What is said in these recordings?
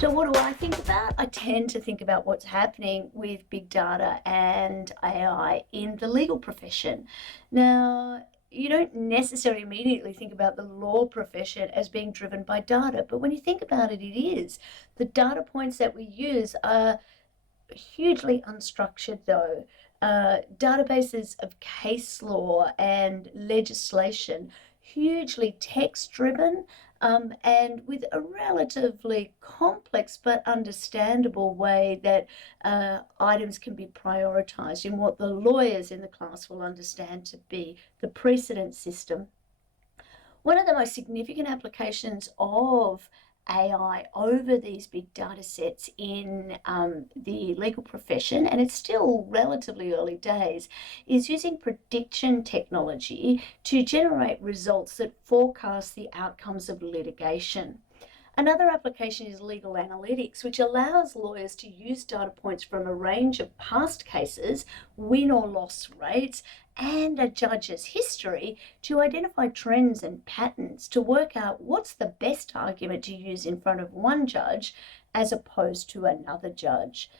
So what do I think about? I tend to think about what's happening with big data and AI in the legal profession. Now, you don't necessarily immediately think about the law profession as being driven by data, but when you think about it, it is. The data points that we use are hugely unstructured, though. Databases of case law and legislation, hugely text driven, and with a relatively complex but understandable way that items can be prioritized in what the lawyers in the class will understand to be the precedent system. One of the most significant applications of AI over these big data sets in the legal profession, and it's still relatively early days, is using prediction technology to generate results that forecast the outcomes of litigation. Another application is legal analytics, which allows lawyers to use data points from a range of past cases, win or loss rates, and a judge's history to identify trends and patterns to work out what's the best argument to use in front of one judge as opposed to another judge.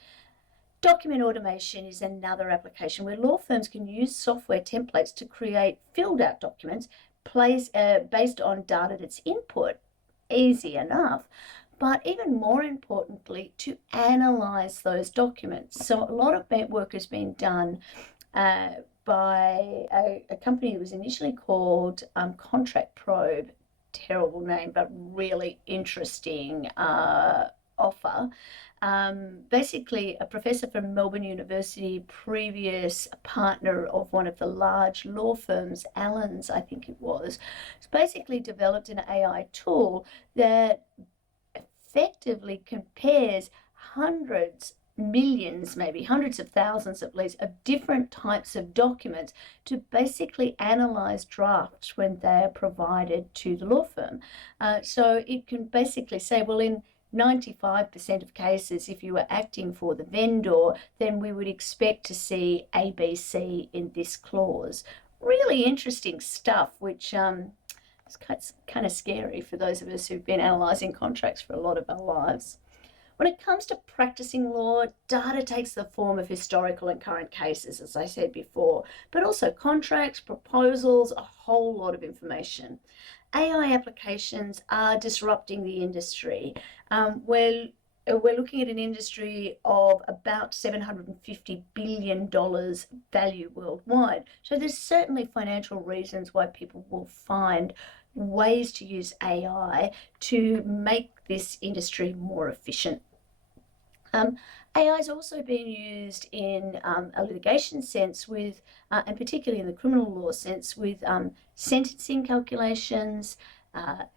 Document automation is another application where law firms can use software templates to create filled out documents based on data that's input. Easy enough, but even more importantly, to analyze those documents. So a lot of work has been done by a company that was initially called Contract Probe. Terrible name, but really interesting offer. Basically, a professor from Melbourne University, previous partner of one of the large law firms, Allen's, I think it was, basically developed an AI tool that effectively compares hundreds, millions, maybe hundreds of thousands at least, of different types of documents to basically analyze drafts when they're provided to the law firm. So it can basically say, well, in 95% of cases, if you were acting for the vendor, then we would expect to see ABC in this clause. Really interesting stuff, which is kind of scary for those of us who've been analysing contracts for a lot of our lives. When it comes to practicing law, data takes the form of historical and current cases, as I said before, but also contracts, proposals, a whole lot of information. AI applications are disrupting the industry. We're looking at an industry of about $750 billion value worldwide. So there's certainly financial reasons why people will find ways to use AI to make this industry more efficient. AI is also being used in a litigation sense with, and particularly in the criminal law sense, with sentencing calculations,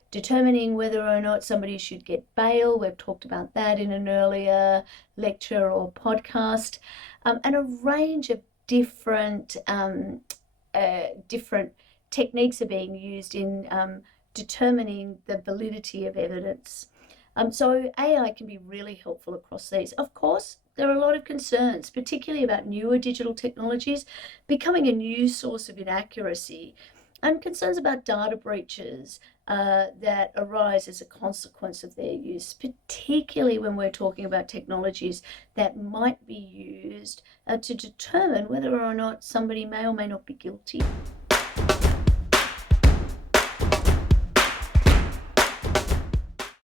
determining whether or not somebody should get bail. We've talked about that in an earlier lecture or podcast, and a range of different techniques are being used in determining the validity of evidence. So AI can be really helpful across these. Of course, there are a lot of concerns, particularly about newer digital technologies becoming a new source of inaccuracy, and concerns about data breaches that arise as a consequence of their use, particularly when we're talking about technologies that might be used to determine whether or not somebody may or may not be guilty.